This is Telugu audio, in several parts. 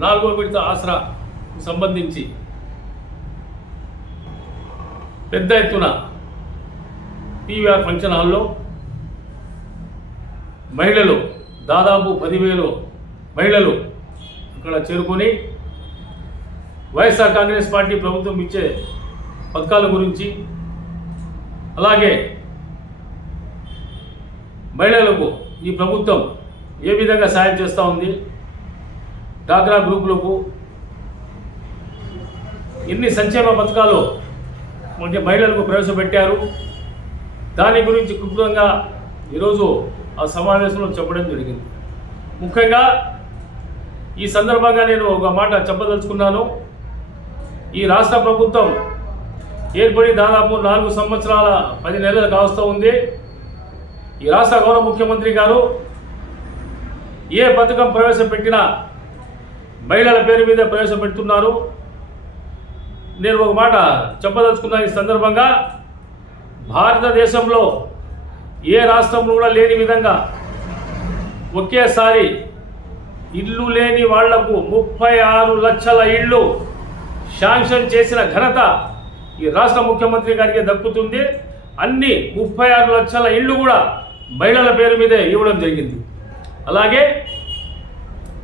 నాలుగో విడత ఆసరా సంబంధించి పెద్ద ఎత్తున పీవీఆర్ ఫంక్షన్ హాల్లో మహిళలు దాదాపు పదివేలు మహిళలు అక్కడ చేరుకొని వైఎస్ఆర్ కాంగ్రెస్ పార్టీ ప్రభుత్వం ఇచ్చే పథకాల గురించి అలాగే మహిళలకు ఈ ప్రభుత్వం ఏ విధంగా సాయం చేస్తూ ఉంది డాక్రా గ్రూపులకు ఎన్ని సంక్షేమ పథకాలు అంటే మహిళలకు ప్రవేశపెట్టారు? దాని గురించి క్లుప్తంగా ఈరోజు ఆ సమావేశంలో చెప్పడం జరిగింది. ముఖ్యంగా ఈ సందర్భంగా నేను ఒక మాట చెప్పదలుచుకున్నాను. ఈ రాష్ట్ర ప్రభుత్వం ఏర్పడి దాదాపు నాలుగు సంవత్సరాల పది నెలలు కావస్తూ ఉంది. ఈ రాష్ట్ర గౌరవ ముఖ్యమంత్రి గారు ఏ పథకం ప్రవేశపెట్టినా మహిళల పేరు మీద ప్రవేశపెడుతున్నారు. నేను ఒక మాట చెప్పదలుచుకున్న ఈ సందర్భంగా భారతదేశంలో ఏ రాష్ట్రంలో కూడా లేని విధంగా ఒకేసారి ఇల్లు లేని వాళ్ళకు ముప్పై ఆరు లక్షల ఇళ్ళు శాంక్షన్ చేసిన ఘనత ఈ రాష్ట్ర ముఖ్యమంత్రి గారికి దక్కుతుంది. అన్ని ముప్పై ఆరు లక్షల ఇళ్ళు కూడా మహిళల పేరు మీదే ఇవ్వడం జరిగింది. అలాగే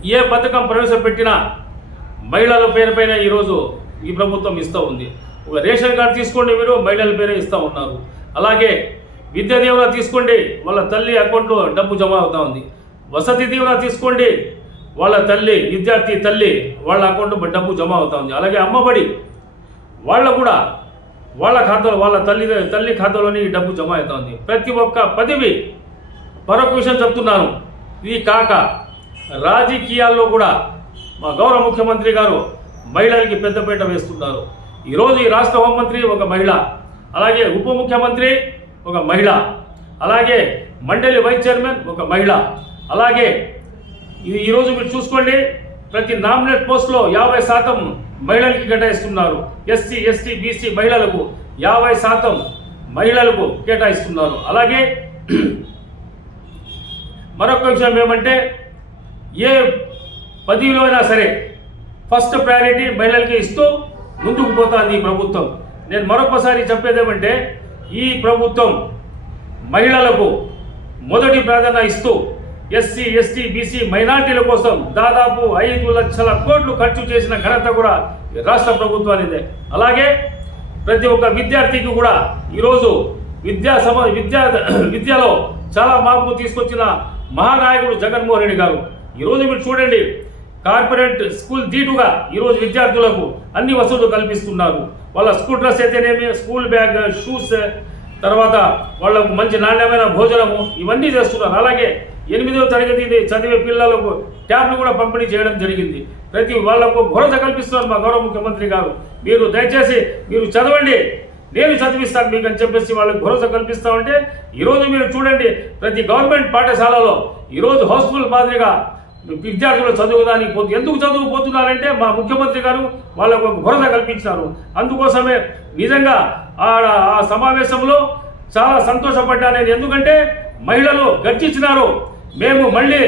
ఏ పథకం ప్రవేశపెట్టినా మహిళల పేరుపైన ఈరోజు ఈ ప్రభుత్వం ఇస్తూ ఉంది. ఒక రేషన్ కార్డు తీసుకోండి మీరు మహిళల పేరే ఇస్తూ ఉన్నారు. అలాగే విద్యా దీవెన తీసుకోండి వాళ్ళ తల్లి అకౌంట్లో డబ్బు జమ అవుతూ ఉంది. వసతి దీవెన తీసుకోండి వాళ్ళ తల్లి విద్యార్థి తల్లి వాళ్ళ అకౌంట్లో డబ్బు జమ అవుతూ ఉంది. అలాగే అమ్మబడి వాళ్ళ కూడా వాళ్ళ ఖాతాలో వాళ్ళ తల్లి తల్లి ఖాతాలోని ఈ డబ్బు జమ అవుతూ ఉంది. ప్రతి ఒక్క పదవి మరొక విషయం చెప్తున్నాను. ఇది కాక రాజకీయాల్లో కూడా మా గౌరవ ముఖ్యమంత్రి గారు మహిళలకి పెద్దపీట వేస్తున్నారు. ఈరోజు ఈ రాష్ట్ర హోంమంత్రి ఒక మహిళ అలాగే ఉప ముఖ్యమంత్రి ఒక మహిళ అలాగే మండలి వైస్ చైర్మన్ ఒక మహిళ అలాగే ఇది ఈరోజు మీరు చూసుకోండి ప్రతి నామినేట్ పోస్ట్లో యాభై శాతం మహిళలకి కేటాయిస్తున్నారు. ఎస్సీ ఎస్టీ బీసీ మహిళలకు యాభై శాతం మహిళలకు కేటాయిస్తున్నారు. అలాగే మరొక విషయం ఏమంటే ఏ పదవిలో అయినా సరే ఫస్ట్ ప్రయారిటీ మహిళలకి ఇస్తూ ముందుకు పోతుంది ఈ ప్రభుత్వం. నేను మరొకసారి చెప్పేదేమంటే ఈ ప్రభుత్వం మహిళలకు మొదటి ప్రాధాన్యత ఇస్తూ ఎస్సీ ఎస్టీ బీసీ మైనార్టీల కోసం దాదాపు ఐదు లక్షల కోట్లు ఖర్చు చేసిన ఘనత కూడా రాష్ట్ర ప్రభుత్వానిదే. అలాగే ప్రతి ఒక్క విద్యార్థికి కూడా ఈరోజు విద్యా సమ విద్యా విద్యలో చాలా మార్పు తీసుకొచ్చిన మహానాయకుడు జగన్మోహన్ రెడ్డి గారు. ఈరోజు మీరు చూడండి కార్పొరేట్ స్కూల్ దీటుగా ఈరోజు విద్యార్థులకు అన్ని వసతులు కల్పిస్తున్నారు. వాళ్ళ స్కూల్ డ్రెస్ అయితేనేమి స్కూల్ బ్యాగ్ షూస్ తర్వాత వాళ్ళకు మంచి నాణ్యమైన భోజనము ఇవన్నీ చేస్తున్నారు. అలాగే ఎనిమిదవ తరగతి చదివే పిల్లలకు ట్యాబ్లు కూడా పంపిణీ చేయడం జరిగింది. ప్రతి వాళ్ళకు భరోసా కల్పిస్తున్నారు మా గౌరవ ముఖ్యమంత్రి గారు. మీరు దయచేసి మీరు చదవండి. నేను చదివిస్తాను మీకు అని చెప్పేసి వాళ్ళకి భరోసా కల్పిస్తామంటే ఈరోజు మీరు చూడండి ప్రతి గవర్నమెంట్ పాఠశాలలో ఈరోజు హౌస్ఫుల్ మాదిరిగా విద్యార్థులు చదువుదానికి పోతు ఎందుకు చదువుపోతున్నారంటే మా ముఖ్యమంత్రి గారు వాళ్ళకు ఒక భరోసా అందుకోసమే నిజంగా ఆ ఆ సమావేశంలో చాలా సంతోషపడ్డా నేను ఎందుకంటే మహిళలు గర్జించినారు. మేము మళ్ళీ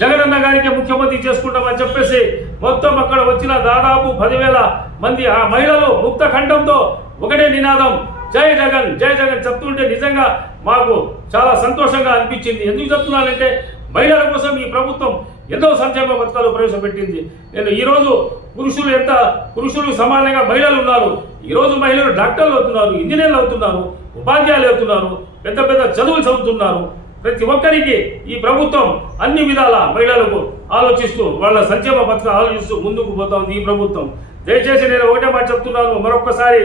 జగనన్న గారికి ముఖ్యమంత్రి చేసుకుంటామని చెప్పేసి మొత్తం అక్కడ వచ్చిన దాదాపు పదివేల మంది ఆ మహిళలు ముక్త ఖండంతో ఒకటే నినాదం జై జగన్ జై జగన్ చెప్తుంటే నిజంగా మాకు చాలా సంతోషంగా అనిపించింది. ఎందుకు చెప్తున్నానంటే మహిళల కోసం ఈ ప్రభుత్వం ఎన్నో సంక్షేమ పథకాలు ప్రవేశపెట్టింది. నేను ఈరోజు పురుషులు ఎంత పురుషులు సమానంగా మహిళలు ఉన్నారు. ఈరోజు మహిళలు డాక్టర్లు అవుతున్నారు ఇంజనీర్లు అవుతున్నారు ఉపాధ్యాయులు అవుతున్నారు పెద్ద పెద్ద చదువులు చదువుతున్నారు. ప్రతి ఒక్కరికి ఈ ప్రభుత్వం అన్ని విధాల మహిళలకు ఆలోచిస్తూ వాళ్ళ సంక్షేమ పథకాలు ఆలోచిస్తూ ముందుకు పోతుంది ఈ ప్రభుత్వం. దయచేసి నేను ఒకటే మాట చెప్తున్నాను మరొకసారి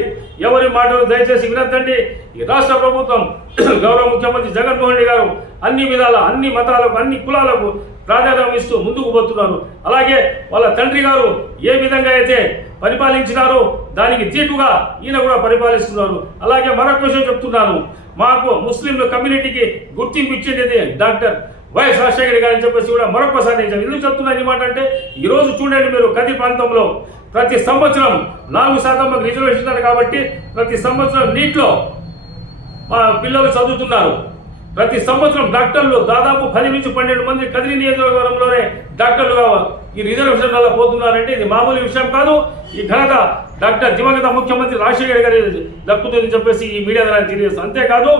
ఎవరి మాటలు దయచేసి వినద్దండి. ఈ రాష్ట్ర ప్రభుత్వం గౌరవ ముఖ్యమంత్రి జగన్మోహన్ రెడ్డి గారు అన్ని విధాల అన్ని మతాలకు అన్ని కులాలకు ప్రాధాన్యం ఇస్తూ ముందుకు పోతున్నారు. అలాగే వాళ్ళ తండ్రి గారు ఏ విధంగా అయితే పరిపాలించినారో దానికి తీటుగా ఈయన కూడా పరిపాలిస్తున్నారు. అలాగే మరొక విషయం చెప్తున్నాను. మాకు ముస్లింల కమ్యూనిటీకి గుర్తింపు ఇచ్చేది డాక్టర్ వైఎస్ రాజశేఖర్ గారు అని చెప్పేసి కూడా మరొకసారి నేను ఎందుకు చెప్తున్నాను ఈ మాట అంటే ఈరోజు చూడండి మీరు కది ప్రాంతంలో ప్రతి సంవత్సరం నాలుగు శాతం మాకు రిజర్వేషన్ కాబట్టి ప్రతి సంవత్సరం నీటిలో మా పిల్లలు చదువుతున్నారు. ప్రతి సంవత్సరం డాక్టర్లు దాదాపు పది నుంచి పన్నెండు మంది కదిరి నియోజకవర్గంలోనే డాక్టర్లుగా ఈ రిజర్వేషన్ వల్ల పోతున్నారంటే ఇది మామూలు విషయం కాదు. ఈ ఘనత డాక్టర్ దివంగత ముఖ్యమంత్రి రాజశేఖర్ గారి దక్కుతుందని చెప్పేసి ఈ మీడియా ద్వారా తెలియజేస్తుంది. అంతేకాదు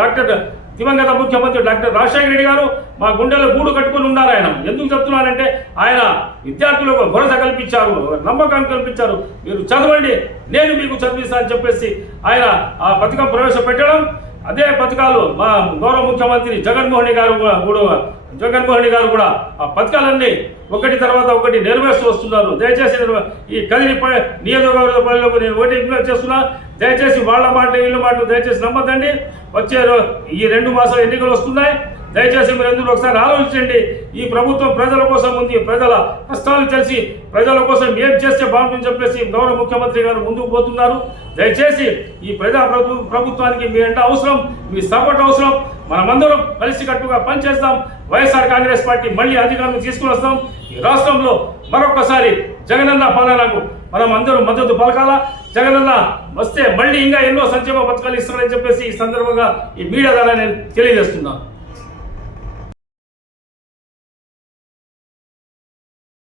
డాక్టర్ దివంగత ముఖ్యమంత్రి డాక్టర్ రాజశేఖర రెడ్డి గారు మా గుండెలో గూడు కట్టుకుని ఉన్నారు ఆయన. ఎందుకు చెప్తున్నానంటే ఆయన విద్యార్థులకు భరోసా కల్పించారు నమ్మకాన్ని కల్పించారు. మీరు చదవండి నేను మీకు చదివిస్తాను అని చెప్పేసి ఆయన ఆ పథకం ప్రవేశపెట్టడం అదే పథకాలు మా గౌరవ ముఖ్యమంత్రి జగన్మోహన్ గారు కూడా జగన్మోహన్ గారు కూడా ఆ పథకాలన్నీ ఒకటి తర్వాత ఒకటి నెరవేరుస్తూ వస్తున్నారు. దయచేసి ఈ కదిరి ప- నియోజకవర్గ పరిధిలోకి నేను ఓటు విజ్ఞప్తి చేస్తున్నా. దయచేసి వాళ్ళ మాట వీళ్ళ మాట దయచేసి నమ్మద్దండి. వచ్చే ఈ రెండు మాసాలు ఎన్నికలు వస్తున్నాయి. దయచేసి మీరు ఎందుకు ఒకసారి ఆలోచించండి? ఈ ప్రభుత్వం ప్రజల కోసం ఉంది ప్రజల కష్టాలు తెలిసి ప్రజల కోసం ఏం చేస్తే బాగుంటుందని చెప్పేసి గౌరవ ముఖ్యమంత్రి గారు ముందుకు పోతున్నారు. దయచేసి ఈ ప్రజా ప్రభుత్వానికి మీ అంటే అవసరం మీ సపోర్ట్ అవసరం. మనమందరం కలిసికట్టుగా పనిచేస్తాం. వైఎస్ఆర్ కాంగ్రెస్ పార్టీ మళ్ళీ అధికారం తీసుకుని వస్తాం. ఈ రాష్ట్రంలో మరొకసారి జగనన్న పాలనకు మనం అందరం మద్దతు పలకాలా? జగనన్న వస్తే మళ్ళీ ఇంకా ఎన్నో సంక్షేమ పథకాలు ఇస్తారని చెప్పేసి ఈ సందర్భంగా ఈ మీడియా ద్వారా నేను తెలియజేస్తున్నాను.